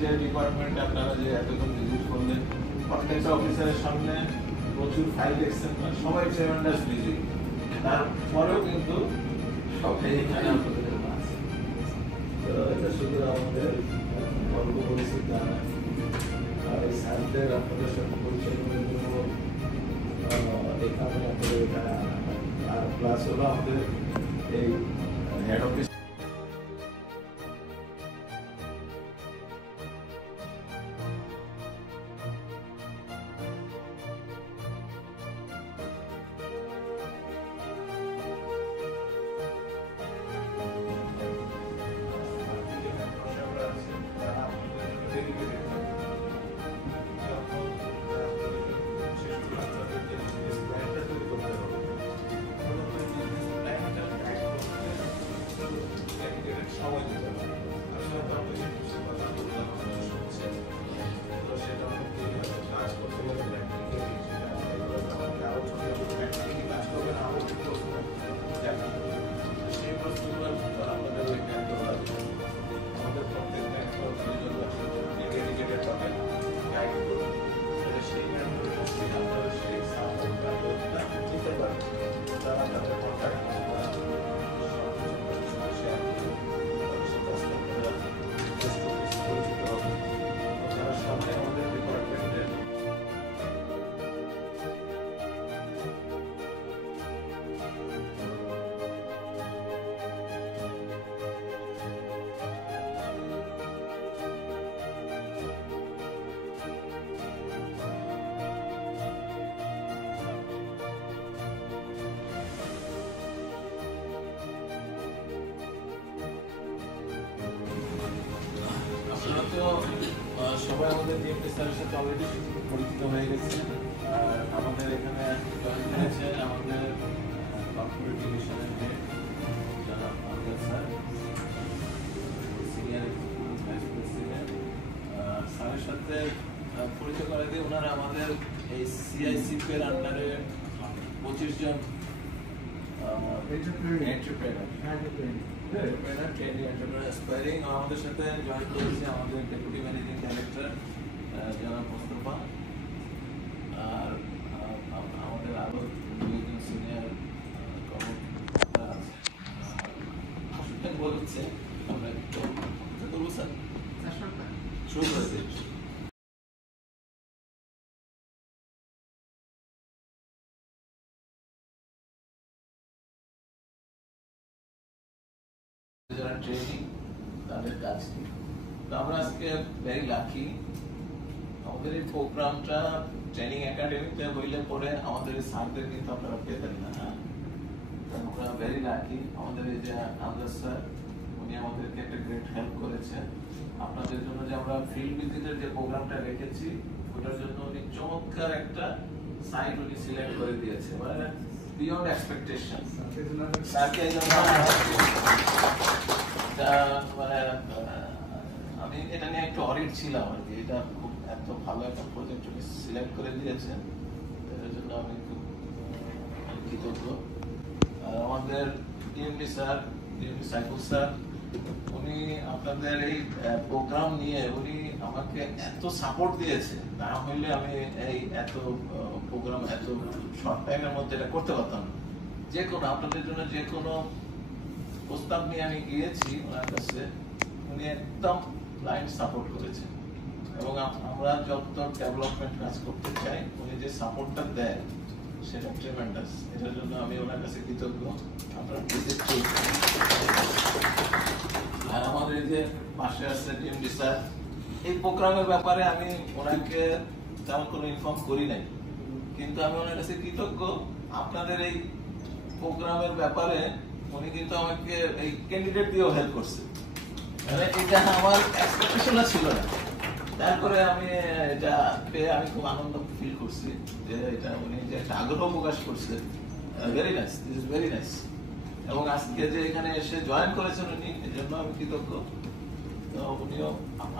যে ডিপার্টমেন্টে আপনারা যে এতক্ষণ ভিজিট করলেন, প্রত্যেকটা অফিসারের সামনে প্রচুর ফাইল দেখছেন, সবাই ট্রেমেন্ডাস বিজি, তারপরেও কিন্তু সবাই এখানে আপনাদের জন্য আছে। তো এটা শুধু আমাদের গল্প বলছি তা না, আর এই স্যারদের আপনাদের সাথে পরিচয় করে দেবো এখানে আপনাদের এখানে আনা হয়। আর প্লাস হলো আমাদের এই হেড অফিস সবাই আমাদের ডিএমপি স্যারের সাথে অলরেডি পরিচিত হয়ে গেছে। আর আমাদের এখানে জয়েন হয়েছে আমাদের কর্পোরেট ডিভিশনের হেড জনাব Amjad sir, senior vice president. স্যারের সাথে পরিচয় করে দিয়ে ওনারা আমাদের এই সিআইসিপি এর আন্ডারে 25 জন আমাদের সাথে জয়েন করেছে আমাদের ডেপুটি ম্যানেজিং ডাইরেক্টর জনাব মোস্তফা, আর আমাদের আরো দুজন সিনিয়র কর্মকর্তা বলছে আমরা একটু করবো স্যার শুরু করে দিচ্ছি। যারা ট্রেনিং তাদের কাজ কি, তো আমরা আজকে ভেরি লাকি আমাদের এই প্রোগ্রামটা ট্রেনিং একাডেমিতে হইলে পরে আমাদের এই স্যারদের কিন্তু আপনারা পেতেন না। আমরা ভেরি লাকি আমাদের এই যে আমজাদ স্যার, উনি আমাদেরকে একটা গ্রেট হেল্প করেছে আপনাদের জন্য, যে আমরা ফিল্ড ভিজিটের যে প্রোগ্রামটা রেখেছি ওটার জন্য উনি চমৎকার একটা সাইট উনি সিলেক্ট করে দিয়েছে, মানে বিয়ন্ড এক্সপেকটেশন। মানে আমি এটা নিয়ে একটু অরিড ছিলাম আর কি, এটা খুব এত ভালো একটা প্রজেক্ট উনি সিলেক্ট করে দিয়েছেন, এটার জন্য আমি খুব কৃতজ্ঞ। আমাদের DMD sir, DMD Saiful sir, উনি আপনাদের এই প্রোগ্রাম নিয়ে উনি আমাকে এত সাপোর্ট দিয়েছে, না হইলে আমি এই এত প্রোগ্রাম এত শর্ট টাইমের মধ্যে এটা করতে পারতাম না। যে কোনো আপনাদের জন্য যে কোনো প্রস্তাব নিয়ে আমি গিয়েছি ওনার কাছে, উনি একদম ব্লাইন্ড সাপোর্ট করেছেন, এবং আমরা যত ডেভেলপমেন্ট কাজ করতে চাই উনি যে সাপোর্টটা দেয় সেটা ট্রেমেন্ডাস। এটার জন্য আমি ওনার কাছে কৃতজ্ঞ। আপনার আর আমাদের এই যে পাশে আছে ডিএমডি স্যার, এই প্রোগ্রামের ব্যাপারে আমি ওনাকে তেমন কোনো ইনফর্ম করি নাই, কিন্তু আমি ওনার কাছে কৃতজ্ঞ। আপনাদের এই প্রোগ্রামের ব্যাপারে উনি কিন্তু আমাকে এই ক্যান্ডিডেট দিয়েও হেল্প করছে, মানে এটা আমার এক্সপেকটেশন ছিল না। তারপরে আমি এটা পেয়ে আমি খুব আনন্দ ফিল করছি যে এটা উনি যে একটা আগ্রহ প্রকাশ করছে, very nice, this is very nice. এবং আজকে যে এখানে এসে জয়েন করেছেন উনি, এর জন্য আমি কৃতজ্ঞ। তো উনিও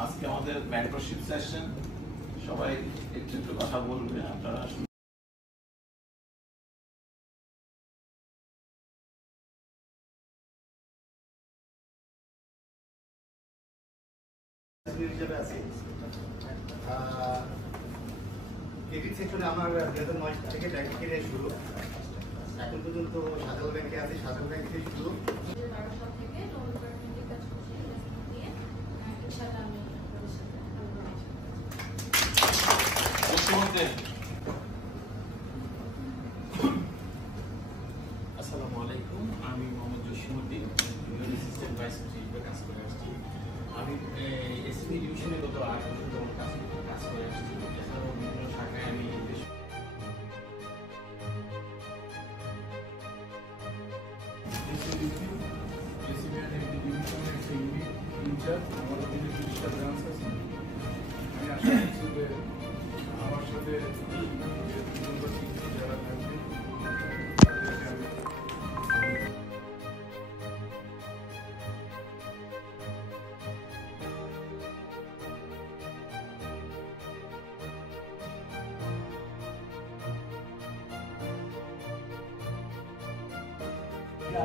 আজকে আমাদের মেন্টরশিপ সেশন, সবাই একটু একটু কথা বলবে, আপনারা হিসেবে আছি। ক্রেডিট সেকশনে আমার 2009 থেকে ব্যাংক থেকে শুরু, এখন পর্যন্ত সাধারণ ব্যাংকে আছি। সাধারণ ব্যাংক থেকে শুরু। আসসালামু আলাইকুম, আমি Mohammad Jasimuddin, junior assistant vice president কাজ করে আসছি। আমি এসপি ডিভিশনে গত 8 বছর ধরে কাজ করে আসছি। এছাড়াও বিভিন্ন শাখায় আমি আমার সাথে যারা থাকবে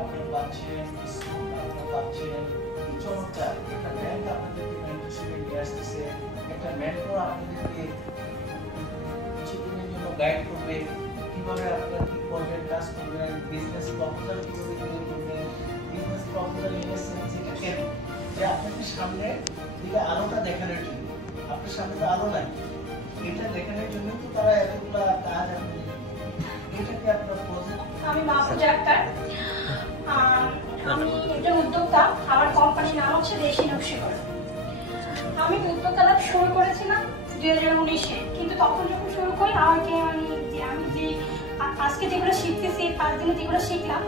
আপনারা পাচ্ছেন স্কুল, আপনারা পাচ্ছেন চমৎকার একটা ব্যাংক আপনাদেরকে মেন্টরশিপে নিয়ে আসতেছে, একটা মেন্টর আপনাদেরকে কিছুদিনের জন্য গাইড করবে কিভাবে আপনারা কি পর্যায়ে কাজ করবেন, বিজনেস প্রপোজাল কিভাবে তৈরি করবেন। বিজনেস প্রপোজাল ইন সেন্স এটা কেন যে আপনাকে সামনে দিকে আলোটা দেখানোর জন্য, আপনার সামনে তো আলো নাই, এটা দেখানোর জন্য তো তারা এতগুলা কাজ আপনি এটা কি আপনার প্রজেক্ট। আমি মাহফুজা আক্তার, আমি একজন উদ্যোক্তা। আমার কোম্পানির নাম হচ্ছে দেশি নকশিকরণ। আমি উদ্যোক্তা লাভ শুরু করেছিলাম 2019-এ, কিন্তু তখন যখন শুরু করি আমি যে আজকে যেগুলো শিখতেছি, 5 দিনে যেগুলো শিখলাম,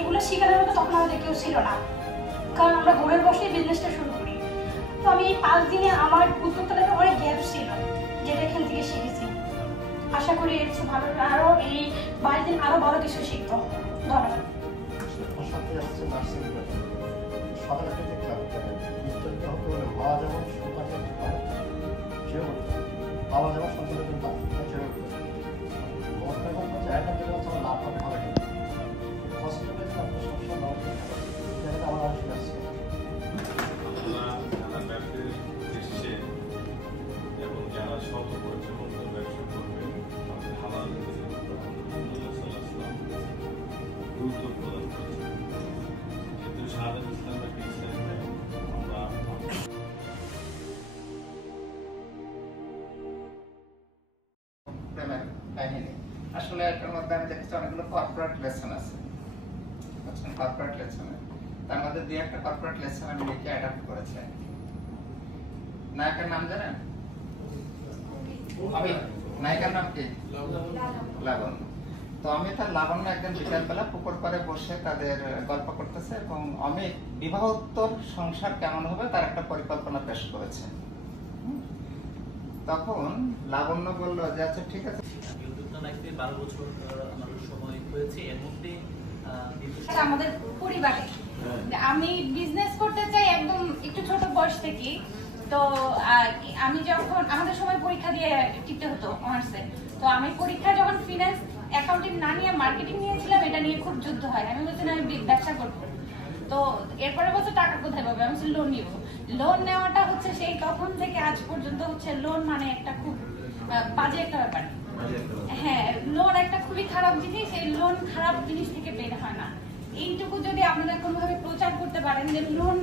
এগুলো শেখানোর মতো তখন আমাদের কেউ ছিল না, কারণ আমরা ঘরে বসে বিজনেসটা শুরু করি। তো আমি এই 5 দিনে আমার উদ্যোক্তা লাভে অনেক গ্যাপ ছিল, যেটা এখান থেকে শিখেছি। আশা করি এর চেয়ে ভালো আরো এই 22 দিন আরো ভালো কিছু শিখবো। ধন্যবাদ। সাথে হচ্ছে নার্সিং সকালে থেকে বিস্তারিত হতে হলে হওয়া যেমন সন্তানকে সেও পাওয়া যেমন সন্তানের জন্য সেও অবস্থা করবো যে একটা জায়গা হচ্ছে আমার লাভ হবে ভালো কিন্তু হসপিটালে আপনার সবসময় লাভ জায়গাটা আমার অবশ্যই আসছে। যারা ব্যবসা এসছে এবং যারা শত পরিশ্রম ব্যবসা করবেন তাদের হালাল গুরুত্ব প্রদান করেছে। কিন্তু সাধারণ ইসলাম একটা ইসলামে আমরা কাহিনী আসলে এটার মধ্যে আমি দেখেছি অনেকগুলো কর্পোরেট লেসন আছে, বুঝছেন? কর্পোরেট লেসন, তার মধ্যে 2-1টা কর্পোরেট লেসন আমি লিখে অ্যাডাপ্ট করেছি। নায়কের নাম জানেন? আমি নায়িকার নাম কি? লাবণ্য। তো আমি তার লাবণ্য একদিন বিকালবেলা পুকুর পাড়ে বসে তাদের গল্প করতেছে এবং আমি বিবাহোত্তর সংসার কেমন হবে তার একটা পরিকল্পনা পেশ করেছে। তখন লাবণ্য বলল যে আচ্ছা ঠিক আছে। উদ্যোক্তা লাইফে 12 বছর আমার সময় হয়েছে। এর মধ্যে আমাদের পরিবারে আমি বিজনেস করতে চাই একদম একটু ছোট বয়স থেকে। তো আমি যখন আমাদের সময় পরীক্ষা দিয়ে টিকতে হতো অনার্সে, তো আমি পরীক্ষা যখন ফিনান্স অ্যাকাউন্টিং না নিয়ে মার্কেটিং নিয়েছিলাম, এটা নিয়ে খুব যুদ্ধ হয়। আমি বলছিলাম আমি ব্যবসা করবো। তো এরপরে বলছে টাকা কোথায় পাবে, আমি বলছি লোন নিব। লোন নেওয়াটা হচ্ছে সেই তখন থেকে আজ পর্যন্ত হচ্ছে লোন মানে একটা খুব বাজে একটা ব্যাপার। হ্যাঁ, লোন একটা খুবই খারাপ জিনিস। এই লোন খারাপ জিনিস থেকে বের হয় না। এইটুকু যদি আপনারা কোনোভাবে প্রচার করতে পারেন যে লোন